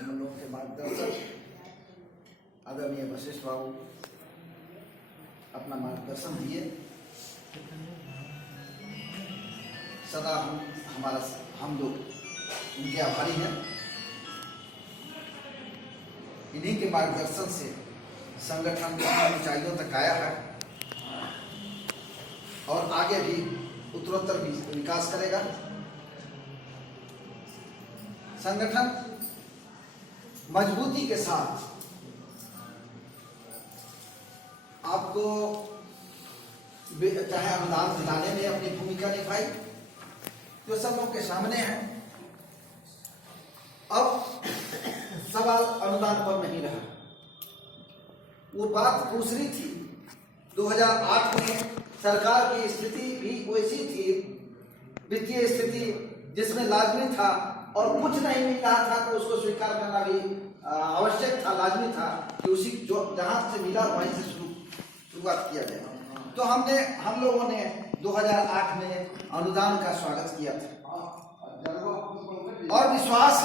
हम लोगों के मार्गदर्शक आदरणीय वशिष्ठ बाबू अपना मार्गदर्शन दिए। सदा हम लोग उनके आभारी हैं। इन्हीं के मार्गदर्शन से संगठन ऊंचाइयों तक आया है और आगे भी उत्तरोत्तर विकास करेगा। संगठन मजबूती के साथ आपको चाहे अनुदान दिलाने में अपनी भूमिका निभाई, जो सब लोग के सामने है। अब सवाल अनुदान पर नहीं रहा, वो बात दूसरी थी। 2008 में सरकार की स्थिति भी वैसी थी, वित्तीय स्थिति जिसमें लाजमी था और कुछ नहीं मिल रहा था तो उसको स्वीकार करना भी आवश्यक था, लाजमी था कि उसी जो जहां से मिला वहीं से शुरुआत किया जाए। तो हम लोगों ने 2008 में अनुदान का स्वागत किया था और विश्वास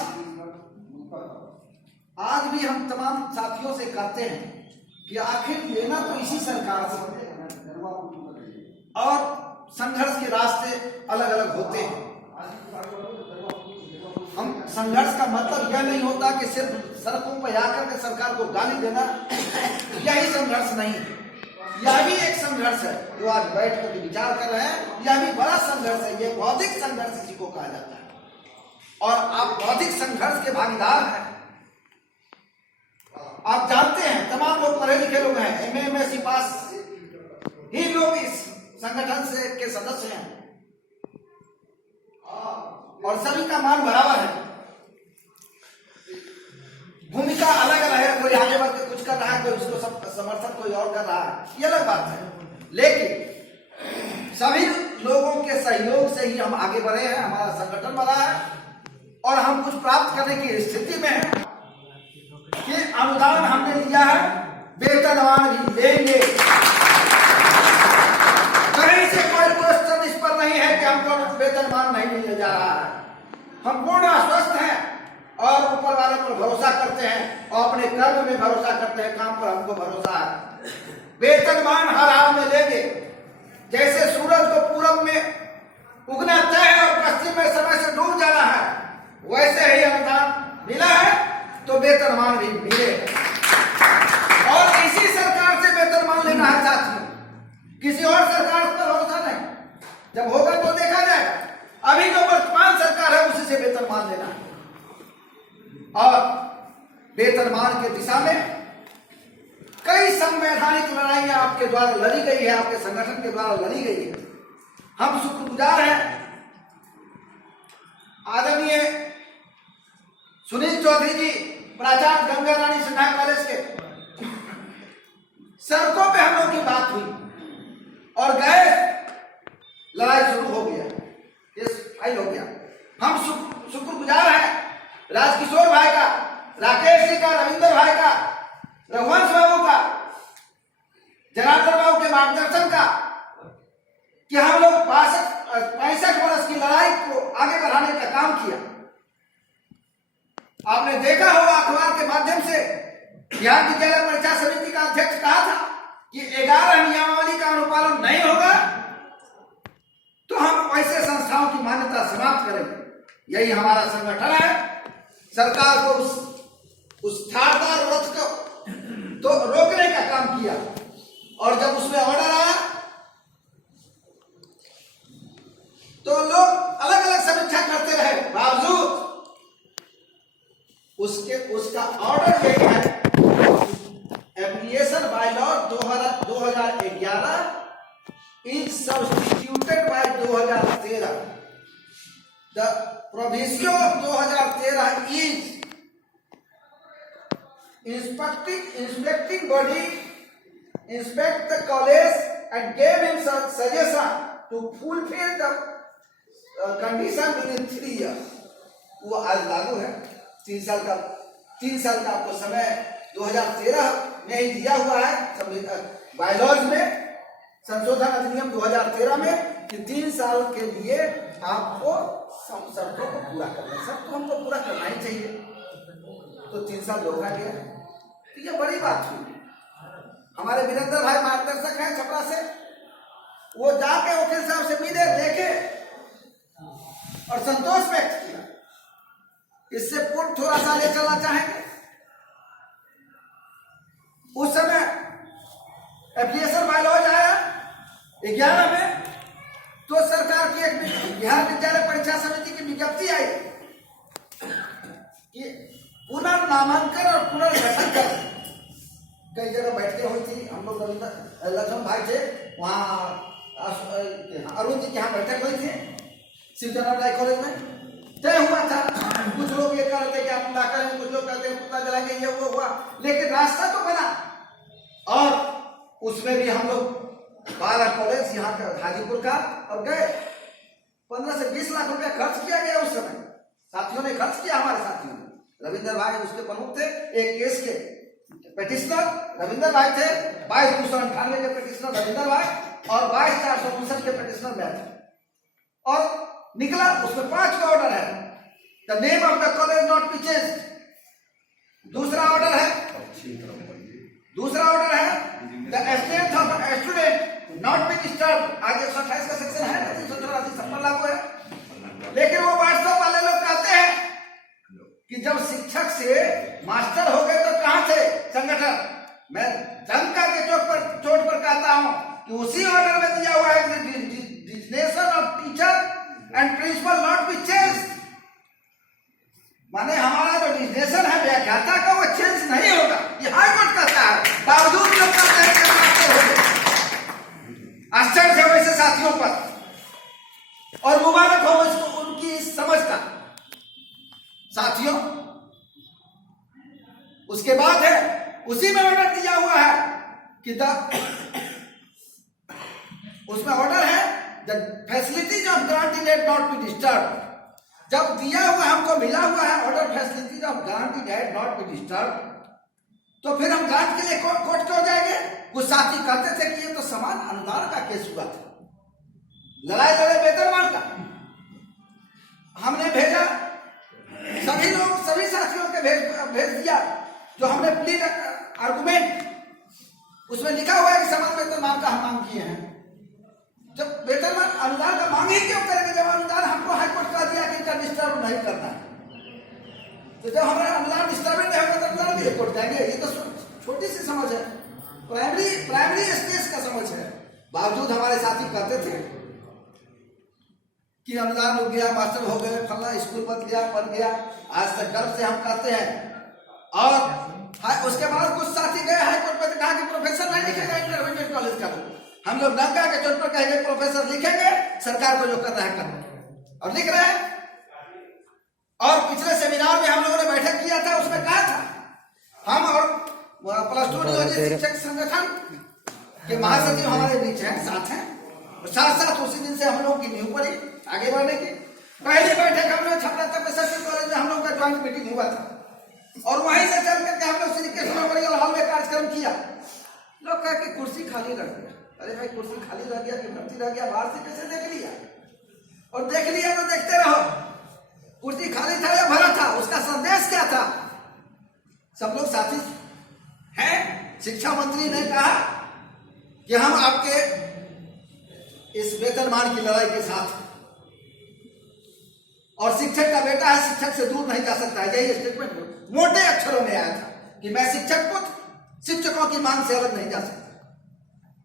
आज भी हम तमाम साथियों से कहते हैं कि आखिर लेना तो इसी सरकार से, और संघर्ष के रास्ते अलग अलग होते हैं। हम संघर्ष का मतलब यह नहीं होता कि सिर्फ सड़कों पर आकर के सरकार को गाली देना, यही संघर्ष नहीं है। यह भी एक संघर्ष है जो आज बैठ कर विचार कर रहे हैं। यह भी बड़ा संघर्ष है, यह बौद्धिक संघर्ष इसी को कहा जाता है। और आप बौद्धिक संघर्ष के भागीदार हैं। आप जानते हैं तमाम लोग पढ़े लिखे लोग हैं, एमए एमएससी पास ही लोग इस संगठन से के सदस्य हैं और सभी का मान बराबर है। भूमिका अलग अलग है, कोई आगे बढ़ के कुछ कर रहा है, कोई उसको समर्थन कोई और कर रहा है, ये अलग बात है। लेकिन सभी लोगों के सहयोग से ही हम आगे बढ़े हैं, हमारा संगठन बढ़ा है और हम कुछ प्राप्त करने की स्थिति में हैं। कि अनुदान हमने लिया है, वेतनमान भी लेंगे। कहीं से कोई क्वेश्चन इस पर नहीं है कि हमको वेतनमान नहीं मिलने जा रहा है। हम पूर्ण आश्वस्त हैं और ऊपर वाले पर भरोसा करते हैं और अपने कर्म में भरोसा करते हैं, काम पर हमको भरोसा है। वेतनमान हर हाल में लेंगे। जैसे सूरज को पूरब में उगना तय है और पश्चिम में समय से डूब जाना है, वैसे ही अनुदान मिला है तो वेतनमान भी मिले। और इसी सरकार से वेतनमान लेना है साथियों, किसी और सरकार पर भरोसा नहीं। जब होगा तो देखा जाएगा। अभी जो वर्तमान सरकार है उसी से वेतनमान लेना है। और वेतनमान के दिशा में कई संवैधानिक लड़ाइयां आपके द्वारा लड़ी गई है, आपके संगठन के द्वारा लड़ी गई है। हम शुक्रगुजार हैं आदरणीय सुनील चौधरी जी, प्राचार्य गंगा रानी सिन्हा कॉलेज के। सड़कों पे हम लोग की बात हुई और गए, लड़ाई शुरू हो गया, केस फाइल हो गया। हम शुक्रगुजार हैं राजकिशोर भाई का, राकेश जी का, रविंद्र भाई का, रघुवंश बाबू का, जनार्दन बाबू के मार्गदर्शन का कि हम लोग 65 वर्ष की लड़ाई को आगे बढ़ाने का काम किया। आपने देखा होगा अखबार के माध्यम से बिहार विद्यालय परीक्षा समिति का अध्यक्ष कहा था कि 11 नियमावली का अनुपालन नहीं होगा तो हम ऐसे संस्थाओं की मान्यता समाप्त करेंगे। यही हमारा संगठन है। सरकार को उस धारदार रथ को तो रोकने का काम किया और जब उसमें ऑर्डर आया तो लोग अलग अलग समीक्षा करते रहे, बावजूद उसका ऑर्डर यही है, application by law 2011 is substituted by 2013। The provision of 2013 is inspecting body inspect the college and gave him some suggestion to fulfill the condition within 3 years। वो आज लागू है। 3 साल का आपको समय 2013 में ही दिया हुआ है बायलॉज में, संशोधन अधिनियम 2013 में कि 3 साल के लिए आपको शर्तों को पूरा करना है। सबको हमको पूरा करना ही चाहिए। साथ धोखा किया। तो ये बड़ी बात हुई। हमारे वीरेंद्र भाई मार्गदर्शक हैं छपरा से, वो जाके वकील साहब से मिले, देखे और संतोष व्यक्त किया। इससे पूर्व थोड़ा सा ले चलना चाहेंगे। उस समय एप्लीकेशन बायलॉज आया 11 में, तो सरकार की एक बिहार विद्यालय परीक्षा समिति की विज्ञप्ति आई कि पुनर्नामांकन और पुनर्गठन कर। कई जगह बैठकें हुई थी, हम लोग लक्ष्मण भाई थे वहाँ, अरुण जी के यहाँ बैठक हुई थी शिवचंद्र राय कॉलेज में, तय हुआ था। कुछ लोग ये कह रहे थे कि आप ना करें, कुछ लोग कहते हैं कुत्ता जलाएंगे, ये वो हुआ, लेकिन रास्ता तो बना। और उसमें भी हम लोग बाला कॉलेज यहाँ का हाजीपुर का और गए। 15 से 20 लाख रुपया खर्च किया गया उस समय, साथियों ने खर्च किया, हमारे साथियों ने। रविंद्र भाई उसके प्रमुख थे, एक केस के पेटिशनर रविंद्र भाई थे, 22,298 के पेटिशनर रविंद्र भाई और 22,459 के पेटिशनर मैं थे। और निकला उसमें 5 का ऑर्डर है, the name of the college not be changed. दूसरा ऑर्डर है the strength of the student not be disturb. आज 128 का सेक्शन है, 384 सब पर लागू है। लेकिन वो व्हाट्सएप वाले लोग कहते हैं कि जब शिक्षक से मास्टर हो गए तो कहां थे संगठन। मैं डंका के चोट पर कहता हूं कि उसी ऑर्डर में दिया हुआ है designation of teacher and principal not be change. माने हमारा जो डिजिग्नेशन है व्याख्याता का, वो चेंज नहीं होगा, ये हाईकोर्ट कहता है। बावजूद लोग कहते हैं कि मास्टर हो गए। आश्चर्य है वैसे साथियों पर, और मुबारक हो इसको उनकी समझ का। साथियों उसके बाद है, उसी में ऑर्डर दिया हुआ है कि उसमें ऑर्डर है the facilities of guarantee date not be disturb. जब दिया हुआ हमको मिला हुआ है order facilities of guarantee date not be disturb, तो फिर हम जांच के लिए कोर्ट क्यों जाएंगे। कुछ साथी कहते थे कि ये तो समान अनुदान का केस हुआ था, लड़ाई लड़े वेतनमान का। हमने भेजा, सभी लोग सभी साथियों के भेज दिया जो हमने प्लीड आर्गुमेंट, उसमें लिखा हुआ है कि समान वेतनमान का हम मांग किए हैं। जब वेतनमान अनुदान का मांग ही क्यों करेंगे, जब अनुदान हमको हाईकोर्ट कह दिया कि इनका डिस्टर्ब नहीं करना है। तो जब हमारा अनुदान डिस्टर्ब नहीं होगा तो अनुदान भी हाईकोर्ट जाएंगे। ये तो छोटी सी समझ है, प्राइमरी स्टेज का समझ है। बावजूद हमारे साथी कहते थे कि अनुदान हो गया, मास्टर हो गए, फला स्कूल बन गया। आज तक गर्व से हम कहते हैं। और उसके बाद कुछ साथी गए हाईकोर्ट में, कहा कि प्रोफेसर नहीं लिखेगा इंटरमीडिएट कॉलेज का। हम लोग नंगा के चोट पर कहेंगे प्रोफेसर लिखेंगे, सरकार को जो कर रहा है कर, और लिख रहे हैं। और पिछले सेमिनार में हम लोगों ने बैठक किया था, उसमें कहा था हम और +2 नियोजित शिक्षक संगठन के महासचिव हमारे बीच हैं, साथ हैं। साथ उसी दिन से हम लोग की नींव पड़ी आगे बढ़ने की। पहली बैठक हम लोग छपरा कॉलेज में हम लोग का ज्वाइंट मीटिंग हुआ था, और वहीं से चल करके हम लोग श्री कृष्ण मेमोरियल हॉल में कार्यक्रम किया। लोग कह के कुर्सी खाली रह गया। अरे भाई कुर्सी खाली रह गया कि भर्ती रह गया, बाहर से कैसे देख लिया। और देख लिया तो देखते रहो, कुर्सी खाली था या भरा था, उसका संदेश क्या था। सब लोग साथी हैं। शिक्षा मंत्री ने कहा कि हम आपके इस वेतनमान की लड़ाई के साथ, और शिक्षक का बेटा है, शिक्षक से दूर नहीं जा सकता है। यही स्टेटमेंट मोटे अक्षरों में आया था कि मैं शिक्षक पुत्र, शिक्षकों की मांग से अलग नहीं जा सकता।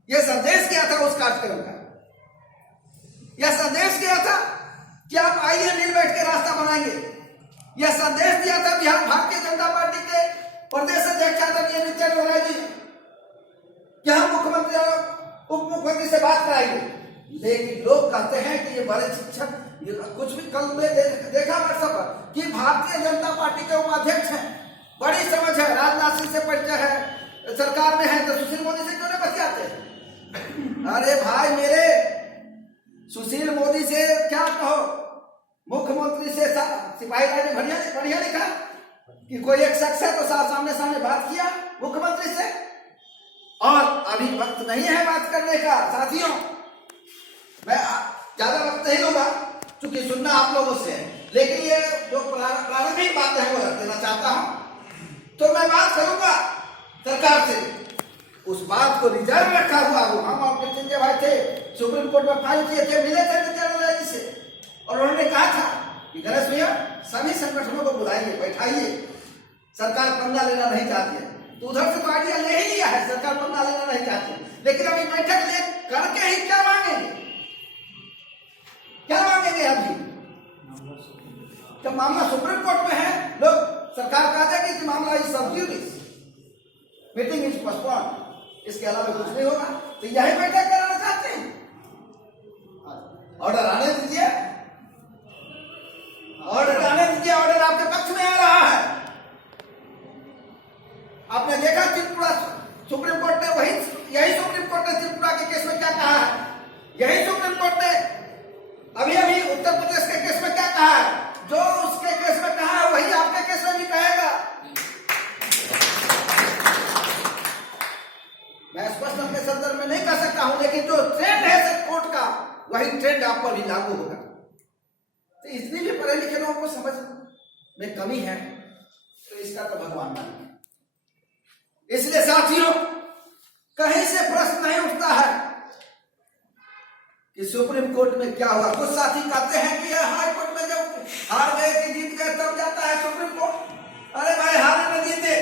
यह संदेश क्या था उस कार्यक्रम का। यह संदेश क्या था कि आप आइए मिल बैठ के रास्ता बनाएंगे। यह संदेश दिया था बिहार भारतीय जनता पार्टी के प्रदेश अध्यक्ष आदरणीय नित्यानंद राय जी कि हम मुख्यमंत्री और उप मुख्यमंत्री से बात कराएंगे। लेकिन लोग कहते हैं कि ये बड़े शिक्षक, कुछ भी कल में देखा व्हाट्सएप पर कि भारतीय जनता पार्टी के उपाध्यक्ष हैं, बड़ी समझ है, राजनाथ सिंह से परिचय है, सरकार में है, तो सुशील मोदी से क्यों नहीं बतियाते। अरे भाई मेरे, सुशील मोदी से क्या कहो, मुख्यमंत्री से सिपाही राय ने बढ़िया लिखा कि कोई एक शख्स है तो सामने सामने बात किया मुख्यमंत्री से। और अभी वक्त नहीं है बात करने का साथियों, मैं ज्यादा वक्त नहीं लूंगा क्योंकि सुनना आप लोगों से है। लेकिन ये जो प्रारंभिक बात है वो रख देना चाहता हूं तो मैं बात करूंगा सरकार से। उस बात को रिजर्व रखा हुआ हूं। हम और संजय भाई थे, सुप्रीम कोर्ट में फाइल किए थे, मिले थे नित्यानंद जी से, और उन्होंने कहा था कि गणेश भैया सभी संगठनों को बुलाइए, बैठाइए, सरकार पंगा लेना नहीं चाहती है। तो उधर से तो आइडिया ले ही लिया है, सरकार पंगा लेना नहीं चाहती है, लेकिन अभी बैठक ले करके ही क्या मांगेंगे, क्या मांगेंगे? अभी जब मामला सुप्रीम कोर्ट में है, लोग सरकार कह देगी कि मामला इज सब जुडिस, मीटिंग इज पोस्टपोन्ड, इसके अलावा कुछ नहीं होगा। तो यही बैठक कराना चाहते हैं। ऑर्डर आने दीजिए, ऑर्डर आने दीजिए, ऑर्डर आपके पक्ष में आ रहा है। आपने देखा त्रिपुरा सुप्रीम कोर्ट ने यही सुप्रीम कोर्ट ने त्रिपुरा के केस में क्या कहा है, यही सुप्रीम कोर्ट ने अभी अभी उत्तर प्रदेश के केस में क्या कहा है। जो उसके केस में कहा है वही आपके केस में भी कहेगा। मैं स्पष्ट अपने संदर्भ में नहीं कह सकता हूं, लेकिन जो ट्रेंड है कोर्ट का वही ट्रेंड आप पर भी लागू होगा। तो इतनी भी पढ़े लिखे लोगों को समझ में कमी है, तो इसका तो भगवान माने। इसलिए साथियों, कहीं से प्रश्न नहीं उठता है कि सुप्रीम कोर्ट में क्या हुआ। कुछ साथी कहते हैं कि हाई कोर्ट में जब हार गए कि जीत गए तब जाता है सुप्रीम कोर्ट। अरे भाई, हारे में जीते,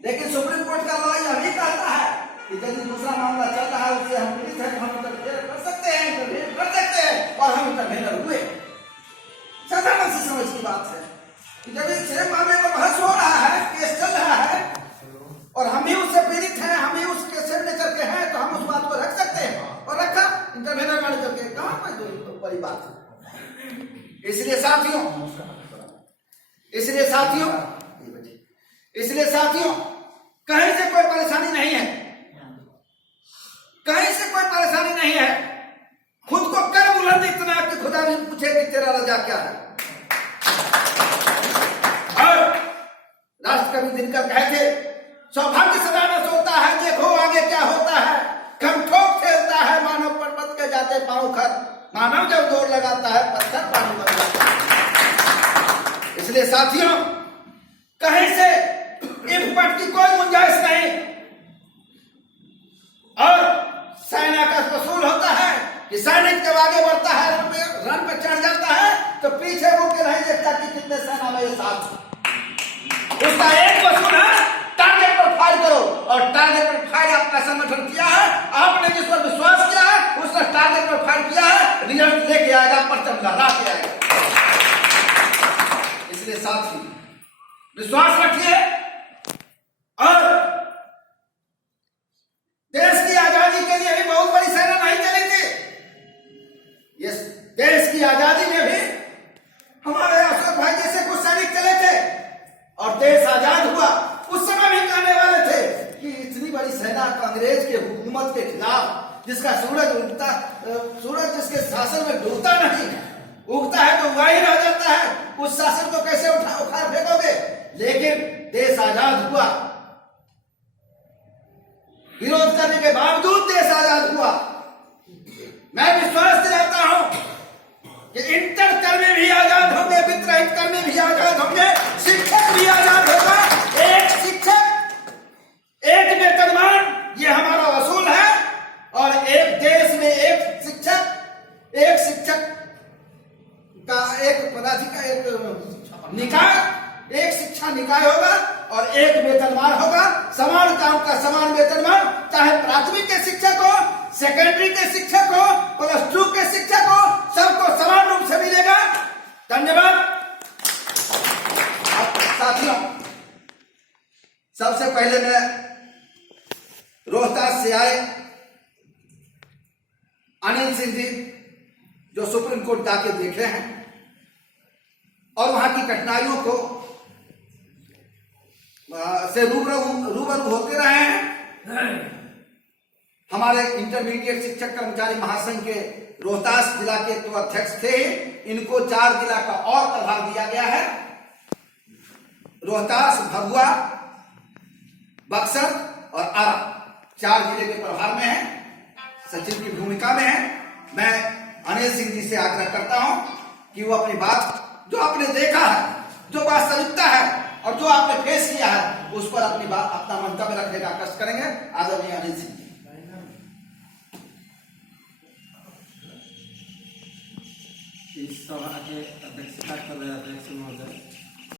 लेकिन सुप्रीम कोर्ट का लॉ यह भी कहता है कि यदि दूसरा मामला चल रहा है, उससे हम पीड़ित हैं, हम इंटरफेयर कर सकते हैं, और हम इंटरफेयर हुए। साधारण सी समझ की बात है कि जब इस मामले में बहस हो रहा है, केस चल रहा है, और हम ही उससे पीड़ित हैं, हम ही उसके सिग्नेचर के हैं, तो हम उस बात को रख सकते हैं, और रखा इंटरफेयर मान करके। कहां पर जो बड़ी बात है। इसलिए साथियों, कहीं से कोई परेशानी नहीं है, कहीं से कोई परेशानी नहीं है। खुद को कर बुलंद इतना कि खुदा भी पूछे कि तेरा रजा क्या है। और राष्ट्रकवि दिनकर कहे थे, सौभाग्य सदा न सोता है, देखो आगे क्या होता है। ठोक खेलता है मानव पर्वत के जाते पांव खर, मानव जब दौड़ लगाता है पत्थर पानी बन जाता है। इसलिए साथियों, कहीं से इफ पट की कोई गुंजाइश नहीं। और सेना का वसूल होता है कि सैनिक जब आगे बढ़ता है, रन पे चढ़ जाता है, तो पीछे मुड़ के नहीं देखता कि कितने सेना में साथ। उसका एक वसूल है, टारगेट पर फायर करो, और टारगेट पर फायर आपका संगठन किया है, आपने जिस पर विश्वास किया है उसने टारगेट पर फायर किया है, रिजल्ट लेके आएगा, परचम लहरा के आएगा। इसलिए साथी, विश्वास रखिए, और देश की आजादी के लिए भी बहुत बड़ी सेना नहीं चली थी। इस देश की आजादी में भी हमारे अशोक भाई जैसे कुछ सैनिक चले थे, और देश आजाद हुआ। उस समय भी कहने वाले थे कि इतनी बड़ी सेना अंग्रेज के हुकूमत के खिलाफ, जिसका सूरज जिसके शासन में डूबता नहीं, उगता है तो वही रह जाता है, उस शासन को कैसे उखाड़ फेंकोगे। लेकिन देश आजाद हुआ, विरोध करने के बावजूद देश आजाद हुआ। मैं विश्वास दिलाता हूं कि इंटर कर्मी भी आजाद होंगे, वित्तरहित कर्मी भी आजाद होंगे, शिक्षक भी आजाद होगा। एक शिक्षक, एक वेतनमान, ये हमारा वसूल है। और एक देश में एक शिक्षक का एक पदाधिकारी, एक निकाय, एक शिक्षा निकाय होगा, और एक वेतनमान होगा। समान काम का समान वेतनमान, चाहे प्राथमिक के शिक्षक हो, सेकेंडरी के शिक्षक हो, +2 के शिक्षक हो, सबको समान रूप से मिलेगा। धन्यवाद। साथियों, सबसे पहले मैं रोहतास से आए अनिल सिंह जी, जो सुप्रीम कोर्ट जाके देखे हैं और वहां की कठिनाइयों को से रूबरू होते रहे हैं। हमारे इंटरमीडिएट शिक्षक कर्मचारी महासंघ के रोहतास जिला के तो अध्यक्ष थे, इनको 4 जिला का और प्रभार दिया गया है। रोहतास, भभुआ, बक्सर और आरा 4 जिले के प्रभार में है, सचिव की भूमिका में है। मैं अनिल सिंह जी से आग्रह करता हूं कि वो अपनी बात, जो आपने देखा है, जो वास्तविकता है, और जो आपने फेस किया है उस पर अपनी बात, अपना मंतव्य रखने का कष्ट करेंगे। आदरणीय अनिल सिंह जी। इस सभा के अध्यक्षता कर रहे अध्यक्ष महोदय,